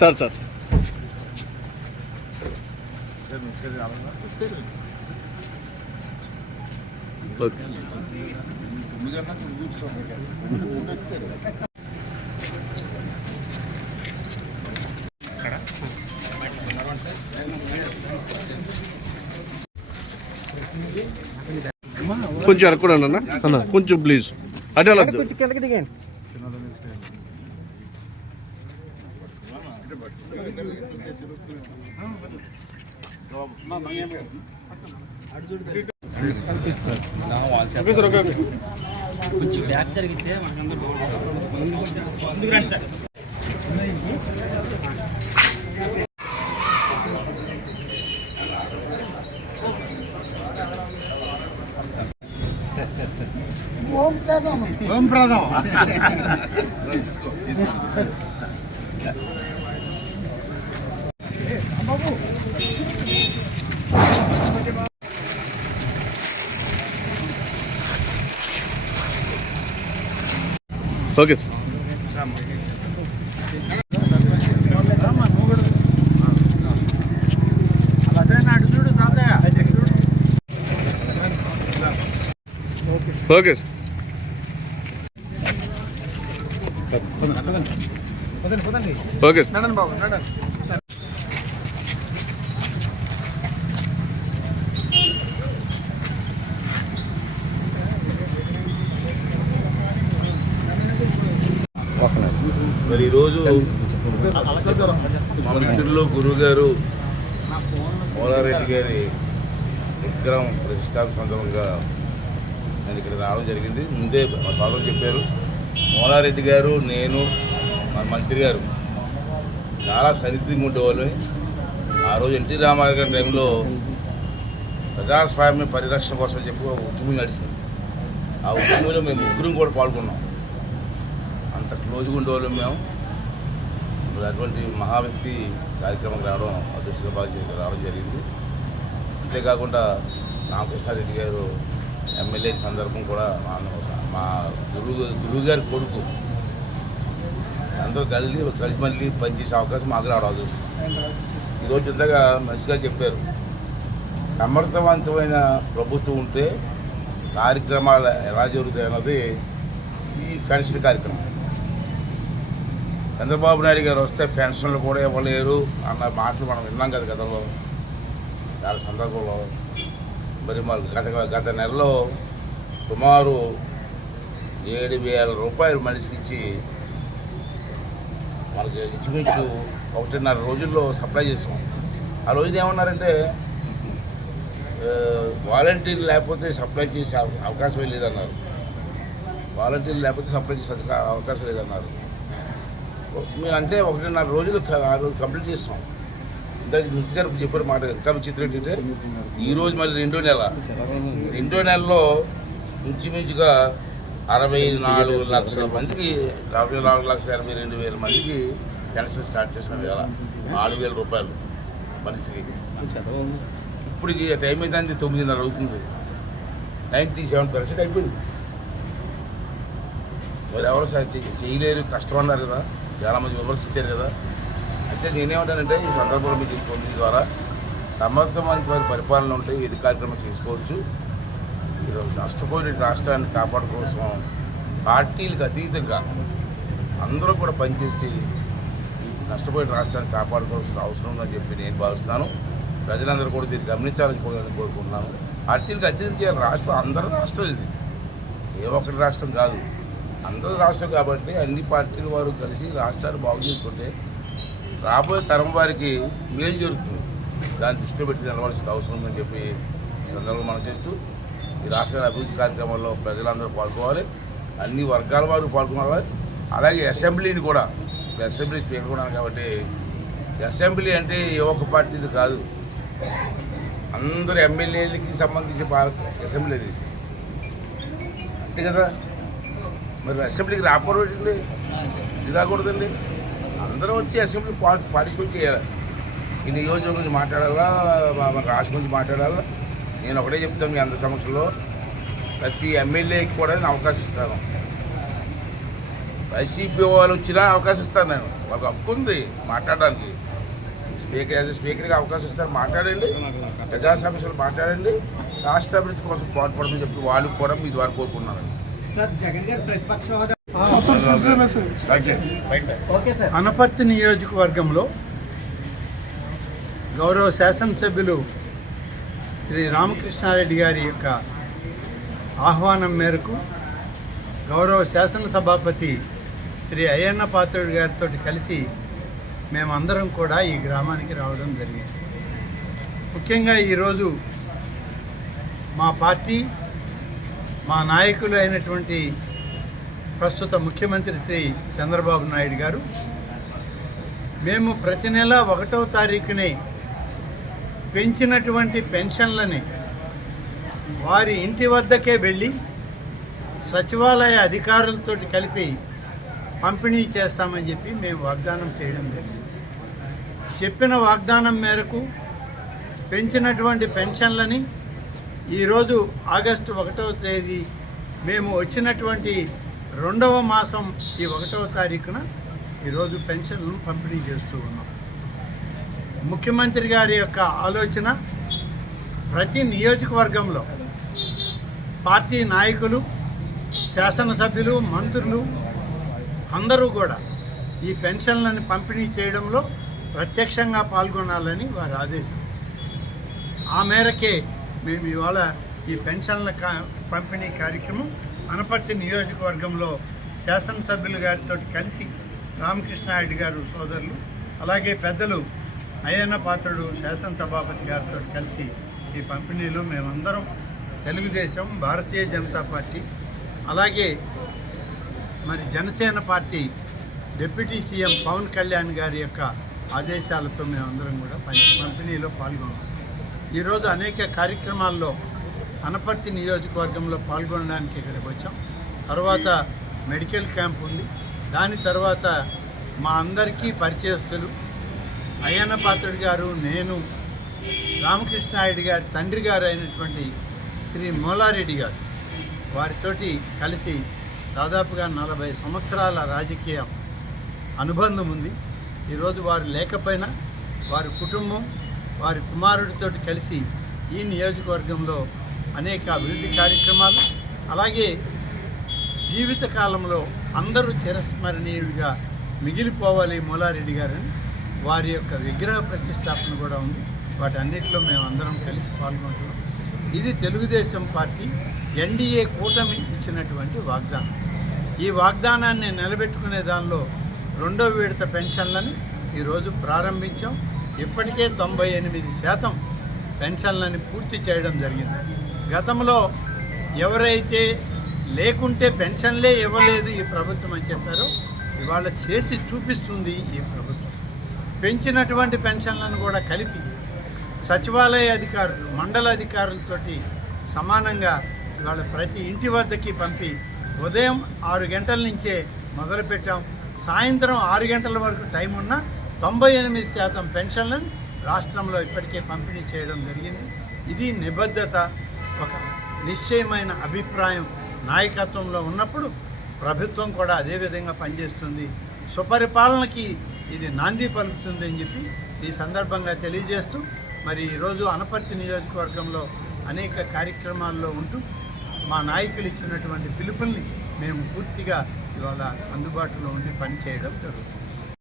Sir sir కొంచెం అనుకున్నాను అన్న కొంచెం ప్లీజ్ అటే అలా కిందకి దిగండి. కొంచెం బ్యాక్ జరిగితే ముందుకు రండి సార్. ఓం ప్రదం ఓకే ఓకే ఓకే బాబు మరి ఈరోజు మన మిత్రులు గురువు గారు మూలారెడ్డి గారి విగ్రహం ప్రతిష్టాపన సందర్భంగా నేను ఇక్కడ రావడం జరిగింది. ముందే మా ఫాదర్ చెప్పారు, మూలారెడ్డి గారు, నేను, మన మంత్రి గారు చాలా సన్నిహితంగా ఉండేవాళ్ళని. ఆ రోజు ఎన్టీ రామారావు గారి టైంలో ప్రజాస్వామ్య పరిరక్షణ కోసం చెప్పి ఒక ఉద్యమం నడిచింది. ఆ ఉద్యమంలో మేము ముగ్గురం కూడా పాల్గొన్నాం. అంత క్లోజ్గా ఉండేవాళ్ళం మేము. అటువంటి మహా వ్యక్తి కార్యక్రమం రావడం అదృష్టంగా బాగా రావడం జరిగింది. అంతేకాకుండా రామకృష్ణారెడ్డి గారు ఎమ్మెల్యే సందర్భం కూడా మా గురువు గారి కొడుకు అందరూ కలిసి మళ్ళీ పనిచేసే అవకాశం మాకు రావడం అదృష్టం. ఈరోజు ఇంతగా మంచిగా చెప్పారు, సమర్థవంతమైన ప్రభుత్వం ఉంటే కార్యక్రమాలు ఎలా జరుగుతాయి అన్నది ఈ పెన్షన్ కార్యక్రమం. చంద్రబాబు నాయుడు గారు వస్తే పెన్షన్లు కూడా ఇవ్వలేరు అన్న మాటలు మనం విన్నాం కదా గతంలో చాలా సందర్భంలో. మరి మాకు గత నెలలో సుమారు 7,000 రూపాయలు మనిషికి ఇచ్చి మనకి ఇంచుమించు 1.5 రోజుల్లో సప్లై చేసాం. ఆ రోజున ఏమన్నారంటే వాలంటీర్లు లేకపోతే సప్లై చేసే అవకాశమే లేదన్నారు. వాలంటీర్లు లేకపోతే సప్లై చేసే అవకాశం లేదన్నారు. మేము అంటే 1.5 రోజులు కంప్లీట్ చేస్తాం. ఇందాక మినిస్టర్ గారు చెప్పారు మాట. ఇంకా విచిత్రం ఏంటంటే ఈరోజు మళ్ళీ రెండో నెలలో ఇంచుమించుగా 64 లక్షల మందికి 44,82,000 మందికి పెన్షన్ స్టార్ట్ చేసినాం. ఇవాళ 4,000 రూపాయలు మనిషికి. ఇప్పటికి టైం ఏంటంటే 9:30 అవుతుంది. 97% అయిపోయింది. మరి ఎవరు చేయలేరు, కష్టం అన్నారు కదా, చాలామంది విమర్శించారు కదా. అయితే నేనేమంటానంటే ఈ సందర్భంలో మీకు పొందిన ద్వారా సమర్థమైన పరిపాలన ఉంటే ఇది కార్యక్రమం తీసుకోవచ్చు. ఈరోజు నష్టపోయిన రాష్ట్రాన్ని కాపాడుకోవడం కోసం పార్టీలకు అతీతంగా అందరూ కూడా పనిచేసి నష్టపోయిన రాష్ట్రాన్ని కాపాడుకోవాల్సిన అవసరం ఉందని చెప్పి నేను భావిస్తున్నాను. ప్రజలందరూ కూడా దీన్ని గమనించాలని కోరుకుంటున్నాను. పార్టీలకు అతీతం రాష్ట్రం అందరి రాష్ట్రం ఇది, ఏ ఒక్కటి రాష్ట్రం కాదు, అందరి రాష్ట్రం. కాబట్టి అన్ని పార్టీల వారు కలిసి రాష్ట్రాన్ని బాగు చేసుకుంటే రాబోయే తరం వారికి మేలు జరుగుతుంది. దాన్ని దృష్టిలో పెట్టి నిలవాల్సిన అవసరం ఉందని చెప్పి ఈ సందర్భంలో మనం చేస్తూ ఈ రాష్ట్ర అభివృద్ధి కార్యక్రమాల్లో ప్రజలందరూ పాల్గొవాలి, అన్ని వర్గాల వారు పాల్గొనాలి. అలాగే అసెంబ్లీని కూడా, అసెంబ్లీ స్పీకర్ కూడా కాబట్టి అసెంబ్లీ అంటే ఏ ఒక్క పార్టీది కాదు, అందరు ఎమ్మెల్యేలకి సంబంధించి అసెంబ్లీ అది అంతే కదా. మరి అసెంబ్లీకి రాకూడదండి, ఇది రాకూడదండి. అందరూ వచ్చి అసెంబ్లీ పార్టిసిపేట్ చేయాలి. ఈ నియోజకవర్గం గురించి మాట్లాడాలా, మన రాష్ట్రం గురించి మాట్లాడాలా. నేను ఒకటే చెప్తాను మీ అందరి సమక్షంలో, ప్రతి ఎమ్మెల్యేకి కూడా నేను అవకాశం ఇస్తాను. వైసీపీ వాళ్ళు వచ్చినా అవకాశం ఇస్తాను నేను, వాళ్ళకి హక్కు ఉంది మాట్లాడడానికి. స్పీకర్గా అవకాశం ఇస్తారు, మాట్లాడండి, ప్రజాసమస్యలు మాట్లాడండి, రాష్ట్ర అభివృద్ధి కోసం పాటుపడమని చెప్పి వాళ్ళు కూడా మీ ద్వారా కోరుకున్నారండి. అనపర్తి నియోజకవర్గంలో గౌరవ శాసనసభ్యులు శ్రీ రామకృష్ణారెడ్డి గారి యొక్క ఆహ్వానం మేరకు గౌరవ శాసనసభాపతి శ్రీ అయ్యన్న పాత్రుడు గారితో కలిసి మేమందరం కూడా ఈ గ్రామానికి రావడం జరిగింది. ముఖ్యంగా ఈరోజు మా పార్టీ, మా నాయకులు అయినటువంటి ప్రస్తుత ముఖ్యమంత్రి శ్రీ చంద్రబాబు నాయుడు గారు మేము ప్రతి నెల 1వ తారీఖునే పెంచినటువంటి పెన్షన్లని వారి ఇంటి వద్దకే వెళ్ళి సచివాలయ అధికారులతో కలిపి పంపిణీ చేస్తామని చెప్పి మేము వాగ్దానం చేయడం జరిగింది. చెప్పిన వాగ్దానం మేరకు పెంచినటువంటి పెన్షన్లని ఈరోజు ఆగస్టు 1వ తేదీ మేము వచ్చినటువంటి 2వ మాసం ఈ 1వ తారీఖున ఈరోజు పెన్షన్లను పంపిణీ చేస్తూ ఉన్నాం. ముఖ్యమంత్రి గారి యొక్క ఆలోచన ప్రతి నియోజకవర్గంలో పార్టీ నాయకులు, శాసనసభ్యులు, మంత్రులు అందరూ కూడా ఈ పెన్షన్లను పంపిణీ చేయడంలో ప్రత్యక్షంగా పాల్గొనాలని వారి ఆదేశం. ఆ మేరకే మేము ఇవాళ ఈ పెన్షన్ల పంపిణీ కార్యక్రమం అనపర్తి నియోజకవర్గంలో శాసనసభ్యులు గారితో కలిసి రామకృష్ణారెడ్డి గారు సోదరులు, అలాగే పెద్దలు అయ్యన్న పాత్రుడు శాసనసభాపతి గారితో కలిసి ఈ పంపిణీలో మేమందరం తెలుగుదేశం, భారతీయ జనతా పార్టీ, అలాగే మరి Janasena party deputy CM Pawan Kalyan గారి యొక్క ఆదేశాలతో మేమందరం కూడా పంపిణీలో పాల్గొన్నాం. ఈరోజు అనేక కార్యక్రమాల్లో అనపర్తి నియోజకవర్గంలో పాల్గొనడానికి ఇక్కడికి వచ్చాం. తర్వాత మెడికల్ క్యాంప్ ఉంది. దాని తర్వాత మా అందరికీ పరిచయస్తులు అయ్యన్న పాత్రుడు గారు, నేను, రామకృష్ణారెడ్డి గారి తండ్రి గారు అయినటువంటి శ్రీ మూలారెడ్డి గారు, వారితోటి కలిసి దాదాపుగా 40 సంవత్సరాల రాజకీయ అనుబంధం ఉంది. ఈరోజు వారు లేకపోయినా వారి కుటుంబం, వారి కుమారుడితో కలిసి ఈ నియోజకవర్గంలో అనేక అభివృద్ధి కార్యక్రమాలు, అలాగే జీవితకాలంలో అందరూ చిరస్మరణీయుడిగా మిగిలిపోవాలి మూలారెడ్డి గారని వారి యొక్క విగ్రహ ప్రతిష్టాపన కూడా ఉంది. వాటన్నిటిలో మేమందరం కలిసి పాల్గొంటున్నాం. ఇది తెలుగుదేశం పార్టీ ఎన్డీఏ కూటమి ఇచ్చినటువంటి వాగ్దానం. ఈ వాగ్దానాన్ని నిలబెట్టుకునే దానిలో 2వ విడత పెన్షన్లను ఈరోజు ప్రారంభించాం. ఇప్పటికే 98% పెన్షన్లను పూర్తి చేయడం జరిగింది. గతంలో ఎవరైతే లేకుంటే పెన్షన్లే ఇవ్వలేదు ఈ ప్రభుత్వం అని చెప్పారో ఇవాళ చేసి చూపిస్తుంది ఈ ప్రభుత్వం. పెంచినటువంటి పెన్షన్లను కూడా కలిపి సచివాలయ అధికారులు, మండల అధికారులతోటి సమానంగా ఇవాళ ప్రతి ఇంటి వద్దకి పంపి ఉదయం 6 గంటల నుంచే మొదలుపెట్టాం. సాయంత్రం 6 గంటల వరకు టైం ఉన్న 98% పెన్షన్లను రాష్ట్రంలో ఇప్పటికే పంపిణీ చేయడం జరిగింది. ఇది నిబద్ధత, ఒక నిశ్చయమైన అభిప్రాయం నాయకత్వంలో ఉన్నప్పుడు ప్రభుత్వం కూడా అదేవిధంగా పనిచేస్తుంది. సుపరిపాలనకి ఇది నాంది పలుకుతుంది అని చెప్పి ఈ సందర్భంగా తెలియజేస్తూ, మరి ఈరోజు అనపర్తి నియోజకవర్గంలో అనేక కార్యక్రమాల్లో ఉంటూ మా నాయకులు ఇచ్చినటువంటి పిలుపుల్ని మేము పూర్తిగా ఇవాళ అందుబాటులో ఉండి పనిచేయడం జరుగుతుంది.